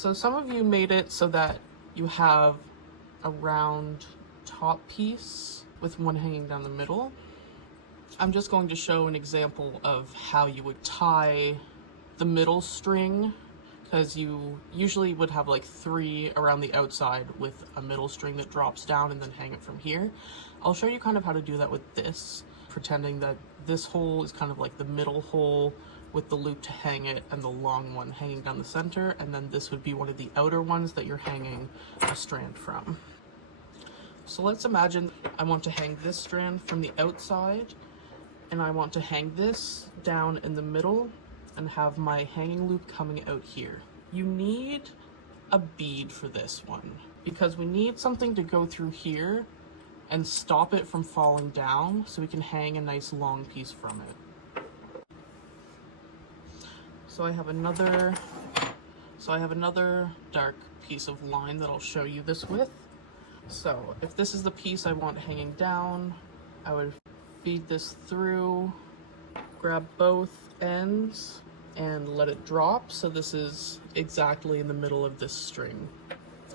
So some of you made it so that you have a round top piece with one hanging down the middle. I'm just going to show an example of how you would tie the middle string, because you usually would have like 3 around the outside with a middle string that drops down and then hang it from here. I'll show you kind of how to do that with this, pretending that this hole is kind of like the middle hole with the loop to hang it and the long one hanging down the center, and then this would be one of the outer ones that you're hanging a strand from. So let's imagine I want to hang this strand from the outside, and I want to hang this down in the middle and have my hanging loop coming out here. You need a bead for this one, because we need something to go through here and stop it from falling down so we can hang a nice long piece from it. So I have another dark piece of line that I'll show you this with. So if this is the piece I want hanging down, I would feed this through, grab both ends, and let it drop. So this is exactly in the middle of this string.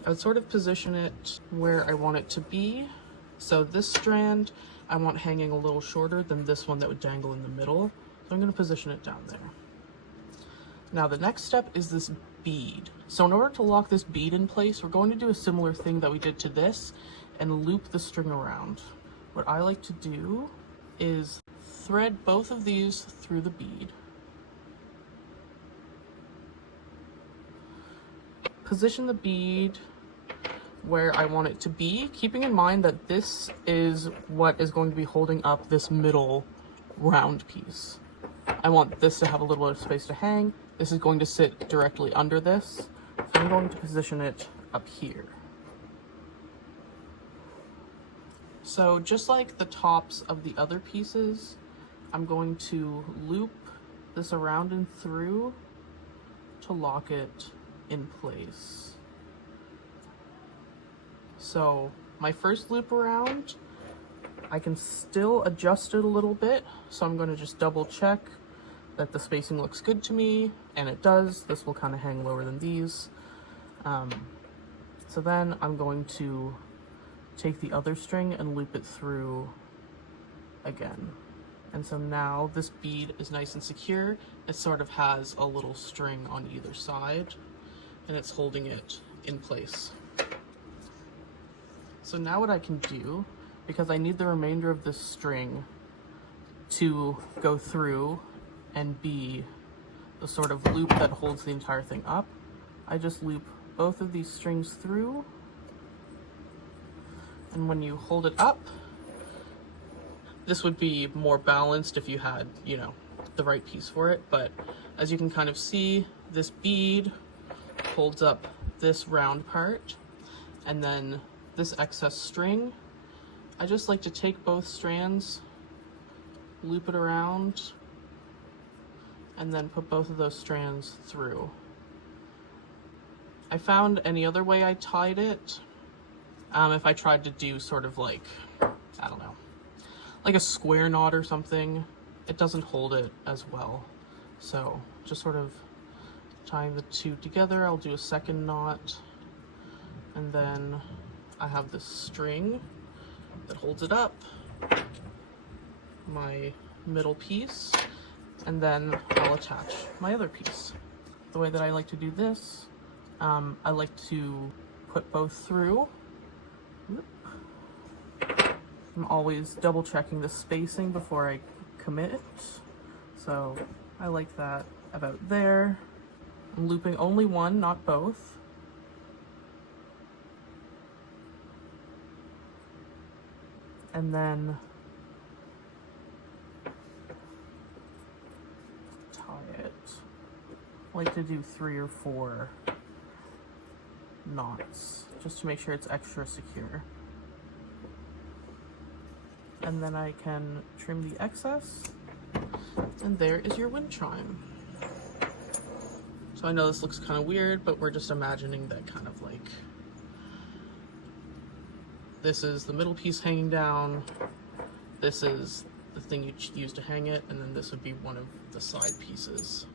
I would sort of position it where I want it to be. So this strand I want hanging a little shorter than this one that would dangle in the middle. So I'm going to position it down there. Now the next step is this bead. So in order to lock this bead in place, we're going to do a similar thing that we did to this and loop the string around. What I like to do is thread both of these through the bead. Position the bead where I want it to be, keeping in mind that this is what is going to be holding up this middle round piece. I want this to have a little bit of space to hang. This is going to sit directly under this. So I'm going to position it up here. So just like the tops of the other pieces, I'm going to loop this around and through to lock it in place. So my first loop around, I can still adjust it a little bit. So I'm going to just double check that the spacing looks good to me, and it does. This will kind of hang lower than these. So then I'm going to take the other string and loop it through again. And so now this bead is nice and secure. It sort of has a little string on either side, and it's holding it in place. So now what I can do, because I need the remainder of this string to go through and be the sort of loop that holds the entire thing up, I just loop both of these strings through, and when you hold it up, this would be more balanced if you had, you know, the right piece for it, but as you can kind of see, this bead holds up this round part, and then this excess string, I just like to take both strands, loop it around, and then put both of those strands through. I found any other way I tied it, if I tried to do sort of like, I don't know, like a square knot or something, it doesn't hold it as well. So just sort of tying the two together, I'll do a second knot, and then I have this string that holds it up, my middle piece, and then I'll attach my other piece. The way that I like to do this, I like to put both through. I'm always double checking the spacing before I commit, so I like that about there. I'm looping only one, not both. And then tie it. I like to do 3 or 4 knots just to make sure it's extra secure. And then I can trim the excess, and there is your wind chime. So I know this looks kind of weird, but we're just imagining that kind of like, this is the middle piece hanging down, this is the thing you use to hang it, and then this would be one of the side pieces.